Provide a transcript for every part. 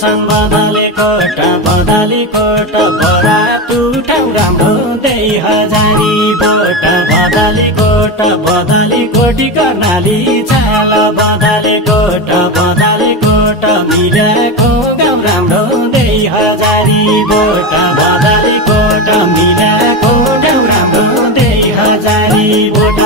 दर्शन बदलेकोट बरातु ठाउँ राम्रो त्यही हजारी बोट बदलेकोटी कर्णाली चाल बदलेकोट मिलाको गाउँ राम्रो त्यही हजारी बोट बदलेकोट मिलाको गाउँ राम्रो त्यही हजारी बोट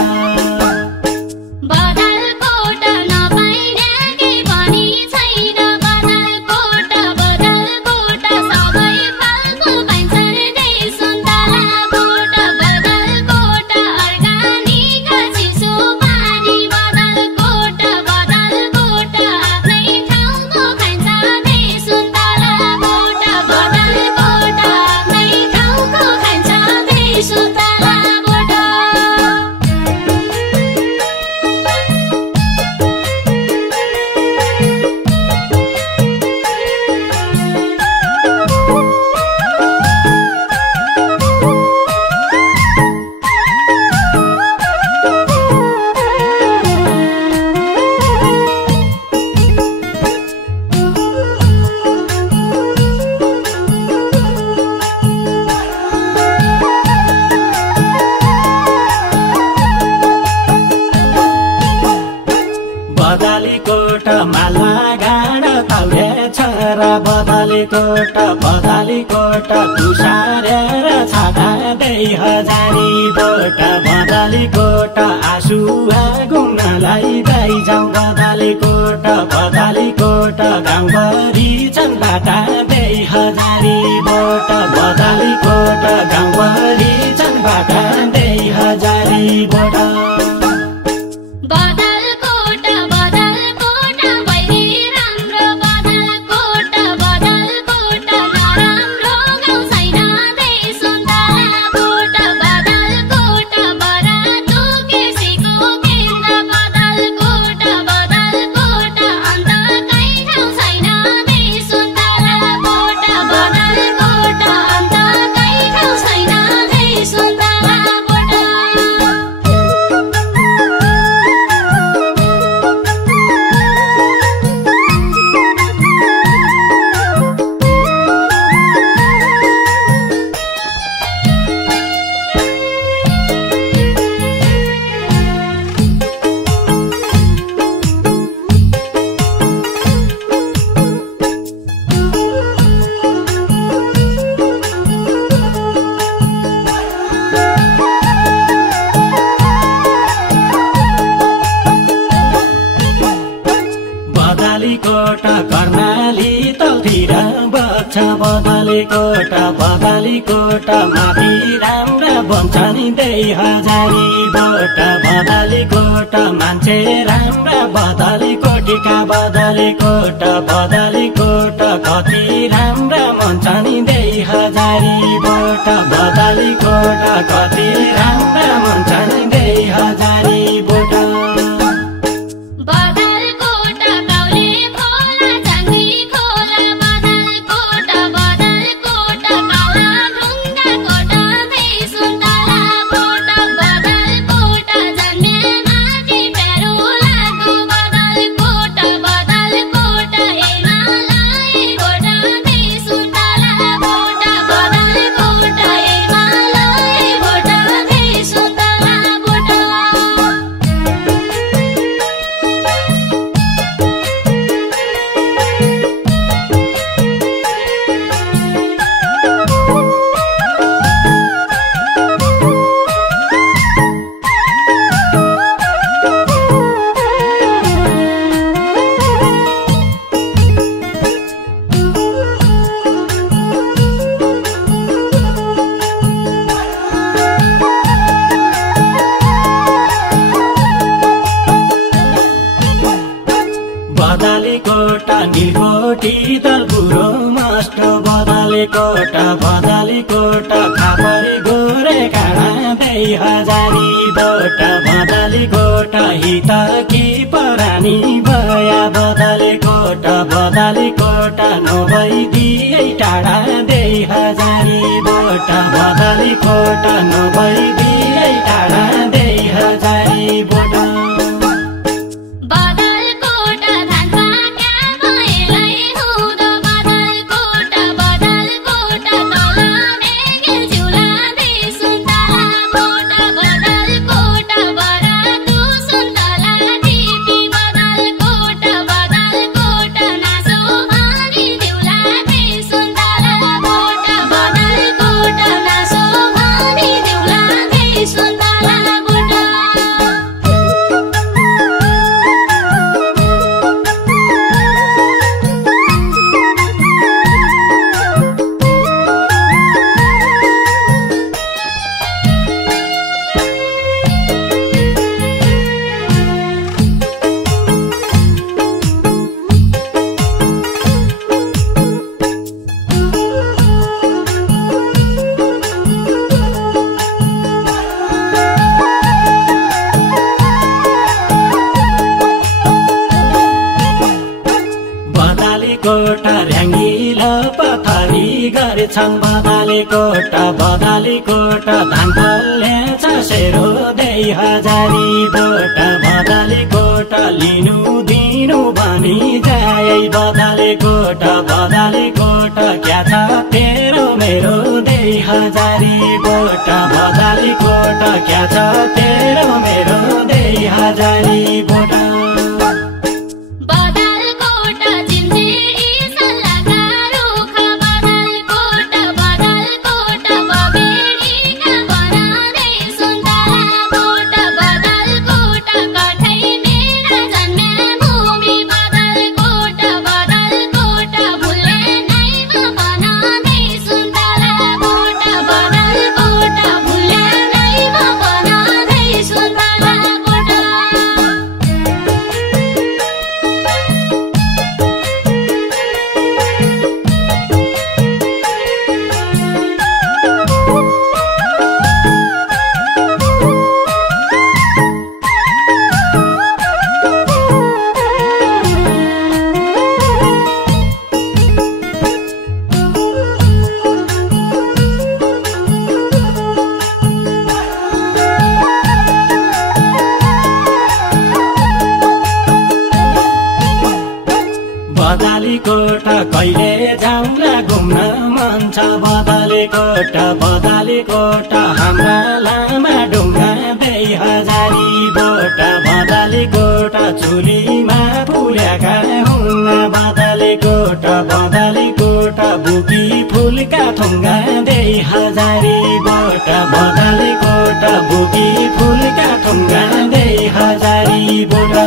बदलेकोट माला गाड ताउरे छरा बदलेकोट तुषारेर छाता त्यही हजारी बोट बदलेकोट आँसुवा घुम्नलाई दाइ जाउँ बदलेकोट गाउँभरि छन् बाटा त्यही हजारी बोट बदलेकोट गाउँभरि छन् बाटा त्यही हजारी बोट बदलेकोट कर्णाली तलतिर बग्छ बदलेकोट माथि राम्रा बन्छन् त्यही हजारी बोट बदलेकोट मान्छे राम्रा बदलेकोटीका बदलेकोट कति राम्रा मन्छन् त्यही हजारी बोट बदलेकोट कति राम्रा मन्छन् त्यही हजारी बोट बदलेकोट निर्कोटी तलपुरो मस्ट बदलेकोट खापरी गोरे काँडा त्यही हजारी बोट बदलेकोट हितकी परानी भया बदलेकोट नभइदिए टाढा त्यही हजारी बोट बदलेकोट नभइदिए टाढा त्यही हजारी बोट बदलकोट धान पाक्या भएलै हुँदो बदल पथरी गर्छन् बदालेकोट बदालेकोट धान फल्छ सेरो 2000 बोट बदालेकोट लिनु दिनु भनी जाए बदालेकोट बदालेकोट क्या छ तेरो मेरो 2000 बोट बदालेकोट क्या छ तेरो मेरो 2000 बोट बदालेकोट कहिले जाउँला घुम्न मन छ बदालेकोट बदालेकोट हाम्रा लामा ढुङ्गा 2000 बोट बदालेकोट चुलीमा फुलेका हुन्न बदालेकोट बदालेकोट बुकी फुलका थुङ्गा 2000 बोट बदालेकोट बुकी फुलका थुङ्गा 2000 बोट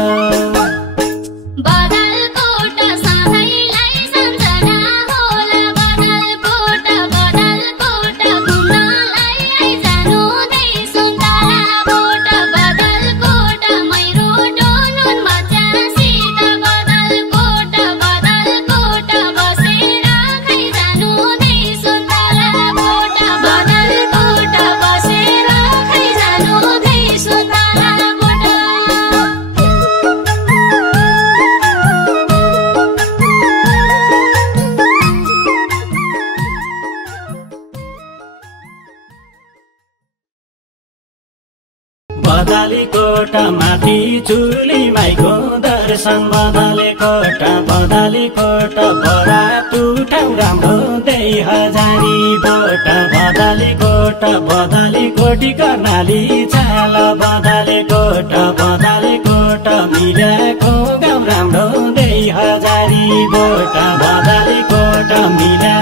बदालेकोट माथि चुली माईको दर्शन बदालेकोट बदालेकोट बरातु ठाउँ राम्रो 2000 बोट बदालेकोट बदालेकोटी कर्णाली छाल बदालेकोट बदालेकोट मिलाको गाउँ राम्रो 2000 बोट बदालेकोट मिला